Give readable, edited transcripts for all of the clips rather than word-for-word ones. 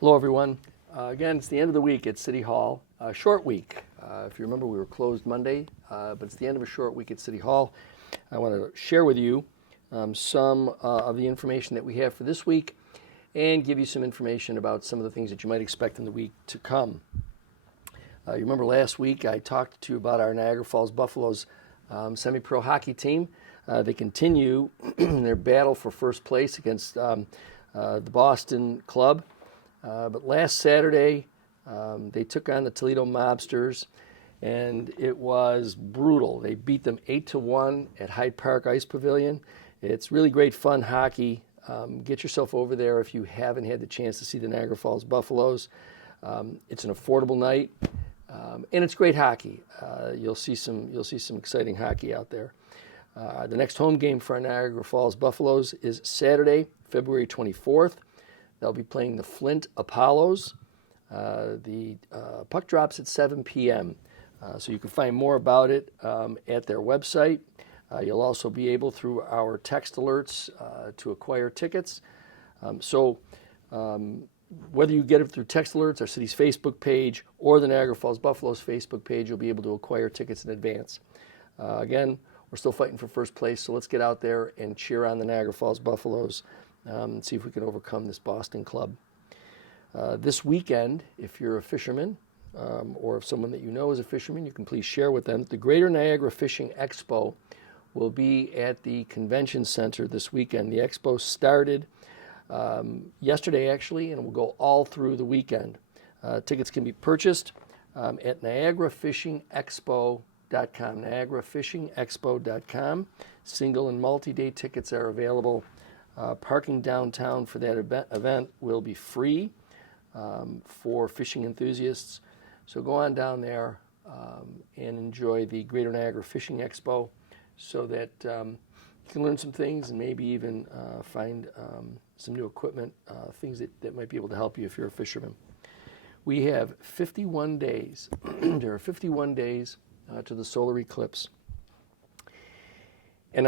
Hello, everyone. Again, it's the end of the week at City Hall. Short week. If you remember, we were closed Monday, but it's the end of a short week at City Hall. I want to share with you some of the information that we have for this week and give you some information about some of the things that you might expect in the week to come. You remember last week I talked to you about our Niagara Falls Buffaloes semi-pro hockey team. They continue their battle for first place against the Boston club. But last Saturday, they took on the Toledo Mobsters, and it was brutal. They beat them 8-1 at Hyde Park Ice Pavilion. It's really great fun hockey. Get yourself over there if you haven't had the chance to see the Niagara Falls Buffaloes. It's an affordable night, and it's great hockey. You'll see some exciting hockey out there. The next home game for our Niagara Falls Buffaloes is Saturday, February 24th. They'll be playing the Flint Apollos. The puck drops at 7 p.m. So you can find more about it at their website. You'll also be able, through our text alerts, to acquire tickets. Whether you get it through text alerts, our city's Facebook page, or the Niagara Falls Buffaloes Facebook page, you'll be able to acquire tickets in advance. Again, we're still fighting for first place, so let's get out there and cheer on the Niagara Falls Buffaloes. And see if we can overcome this Boston club. This weekend, if you're a fisherman or if someone that you know is a fisherman, you can please share with them. The Greater Niagara Fishing Expo will be at the Convention Center this weekend. The expo started yesterday, actually, and will go all through the weekend. Tickets can be purchased at NiagaraFishingExpo.com, NiagaraFishingExpo.com. Single and multi-day tickets are available. Parking downtown for that event will be free for fishing enthusiasts. So go on down there and enjoy the Greater Niagara Fishing Expo so that you can learn some things and maybe even find some new equipment, things that might be able to help you if you're a fisherman. We have 51 days. There are 51 days to the solar eclipse. And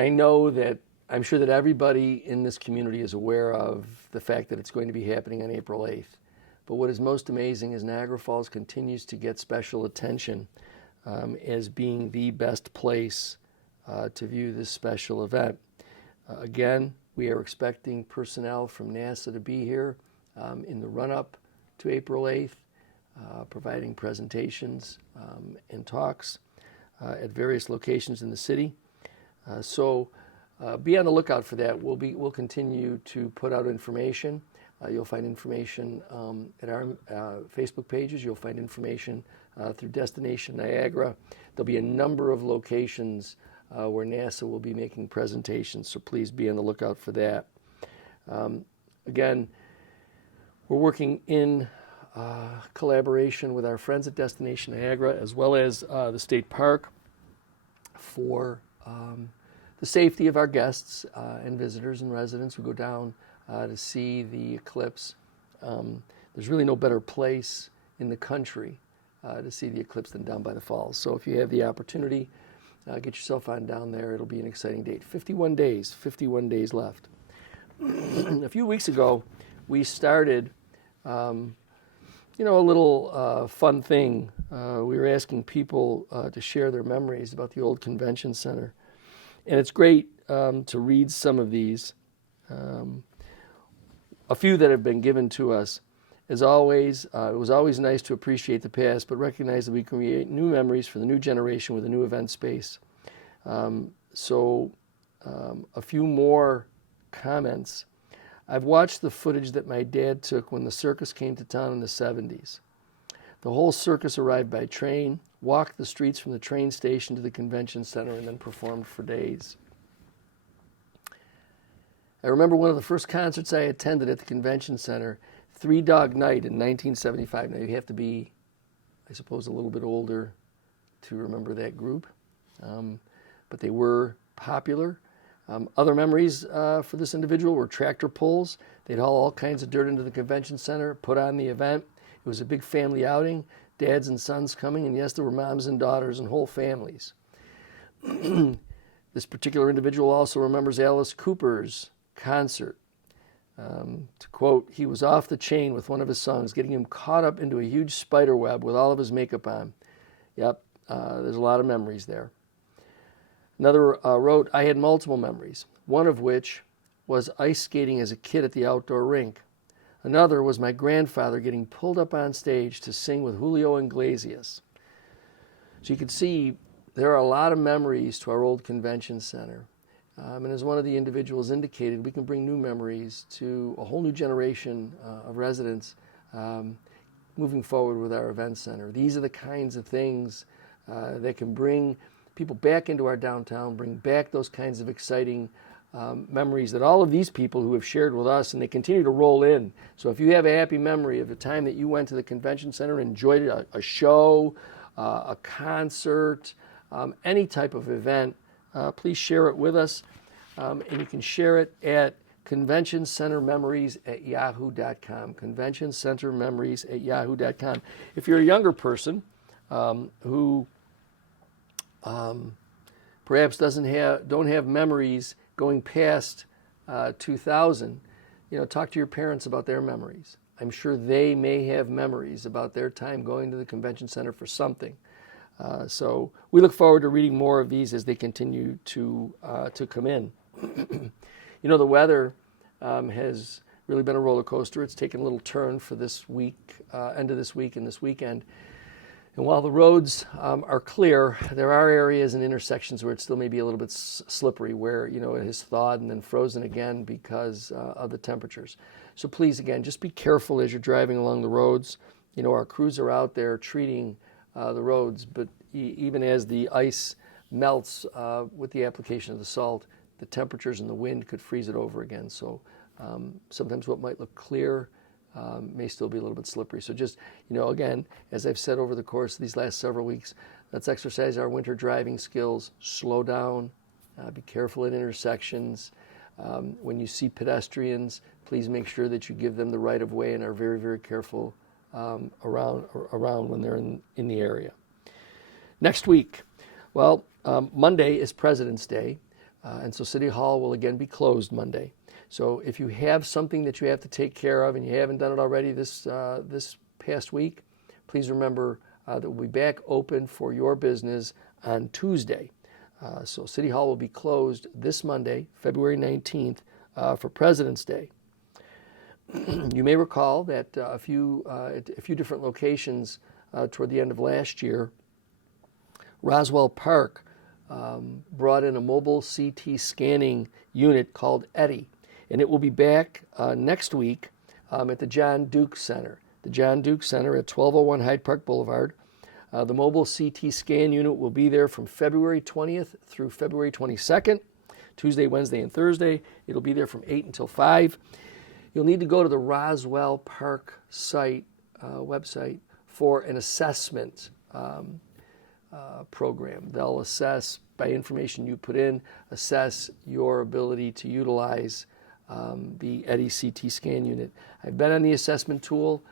I'm sure that everybody in this community is aware of the fact that it's going to be happening on April 8th. But what is most amazing is Niagara Falls continues to get special attention as being the best place to view this special event. Again, we are expecting personnel from NASA to be here in the run-up to April 8th, providing presentations and talks at various locations in the city. Be on the lookout for that. We'll continue to put out information. You'll find information at our Facebook pages. You'll find information through Destination Niagara. There'll be a number of locations where NASA will be making presentations, so please be on the lookout for that. Again, we're working in collaboration with our friends at Destination Niagara as well as the state park for the safety of our guests and visitors and residents who go down to see the eclipse. There's really no better place in the country to see the eclipse than down by the falls. So if you have the opportunity, get yourself on down there. It'll be an exciting date. 51 days left. A few weeks ago, we started a little fun thing. We were asking people to share their memories about the old convention center. And it's great to read some of these. A few that have been given to us. As always, it was always nice to appreciate the past, but recognize that we can create new memories for the new generation with a new event space. A few more comments. I've watched the footage that my dad took when the circus came to town in the 70s. The whole circus arrived by train, walked the streets from the train station to the convention center, and then performed for days. I remember one of the first concerts I attended at the convention center, Three Dog Night in 1975. Now you have to be, I suppose, a little bit older to remember that group, but they were popular. Other memories for this individual were tractor pulls. They'd haul all kinds of dirt into the convention center, put on the event. It was a big family outing, dads and sons coming, and yes, there were moms and daughters and whole families. This particular individual also remembers Alice Cooper's concert To quote, he was off the chain with one of his songs, getting him caught up into a huge spider web with all of his makeup on. Yep, there's a lot of memories there. Another wrote, I had multiple memories, one of which was ice skating as a kid at the outdoor rink. Another was my grandfather getting pulled up on stage to sing with Julio Iglesias. So you can see there are a lot of memories to our old convention center. And as one of the individuals indicated, we can bring new memories to a whole new generation of residents moving forward with our event center. These are the kinds of things that can bring people back into our downtown, bring back those kinds of exciting memories that all of these people who have shared with us, and they continue to roll in. So if you have a happy memory of a time that you went to the convention center and enjoyed a show, a concert, any type of event, please share it with us. And you can share it at conventioncentermemories@yahoo.com. conventioncentermemories@yahoo.com. If you're a younger person who perhaps don't have memories going past 2000, talk to your parents about their memories. I'm sure they may have memories about their time going to the convention center for something. So we look forward to reading more of these as they continue to come in. The weather has really been a roller coaster. It's taken a little turn for this week, end of this week and this weekend. And while the roads are clear, there are areas and intersections where it still may be a little bit slippery, where it has thawed and then frozen again because of the temperatures. So please, again, just be careful as you're driving along the roads. Our crews are out there treating the roads, but even as the ice melts with the application of the salt, the temperatures and the wind could freeze it over again. So sometimes what might look clear may still be a little bit slippery. So just, again, as I've said over the course of these last several weeks, let's exercise our winter driving skills, slow down, be careful at intersections. When you see pedestrians, please make sure that you give them the right of way and are very, very careful around when they're in the area. Next week, Monday is President's Day, and so City Hall will again be closed Monday. So if you have something that you have to take care of and you haven't done it already this past week, please remember that we'll be back open for your business on Tuesday. So City Hall will be closed this Monday, February 19th, for President's Day. You may recall that at a few different locations toward the end of last year, Roswell Park brought in a mobile CT scanning unit called Eddie. And it will be back next week at the John Duke Center. The John Duke Center at 1201 Hyde Park Boulevard. The mobile CT scan unit will be there from February 20th through February 22nd, Tuesday, Wednesday, and Thursday. It'll be there from 8 until 5. You'll need to go to the Roswell Park site website for an assessment program. They'll assess, by information you put in, assess your ability to utilize the Eddie CT scan unit. I've been on the assessment tool.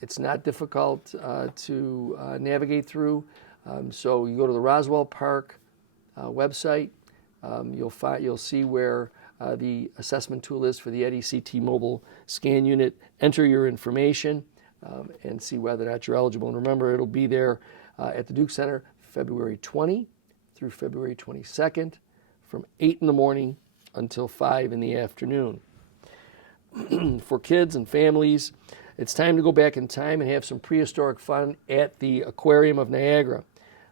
It's not difficult to navigate through. So you go to the Roswell Park website. You'll see where the assessment tool is for the Eddie CT mobile scan unit. Enter your information and see whether or not you're eligible. And remember, it'll be there at the Duke Center February 20 through February 22nd from 8 in the morning until 5 in the afternoon. For kids and families, it's time to go back in time and have some prehistoric fun at the Aquarium of Niagara.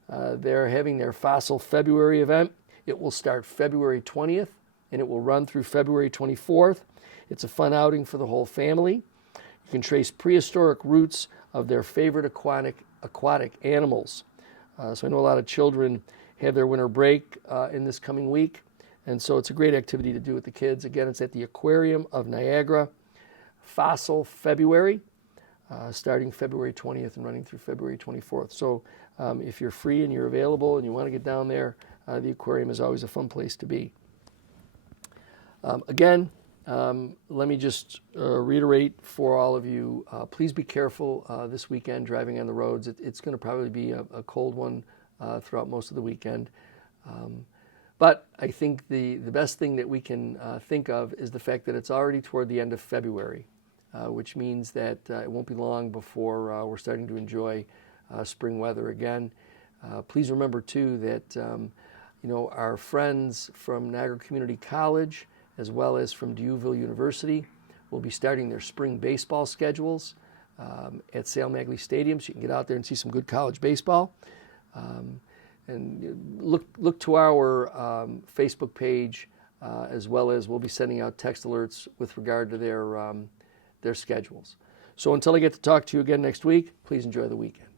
They're having their Fossil February event. It will start February 20th and it will run through February 24th. It's a fun outing for the whole family. You can trace prehistoric roots of their favorite aquatic animals. So I know a lot of children have their winter break in this coming week. And so it's a great activity to do with the kids. Again, it's at the Aquarium of Niagara, Fossil February, starting February 20th and running through February 24th. So if you're free and you're available and you want to get down there, the aquarium is always a fun place to be. Again, let me just reiterate for all of you, please be careful this weekend driving on the roads. It's going to probably be a cold one throughout most of the weekend. But I think the best thing that we can think of is the fact that it's already toward the end of February, which means that it won't be long before we're starting to enjoy spring weather again. Please remember, too, that our friends from Niagara Community College, as well as from Duville University, will be starting their spring baseball schedules at Sale Magley Stadium, so you can get out there and see some good college baseball. And look to our Facebook page, as well as we'll be sending out text alerts with regard to their schedules. So until I get to talk to you again next week, please enjoy the weekend.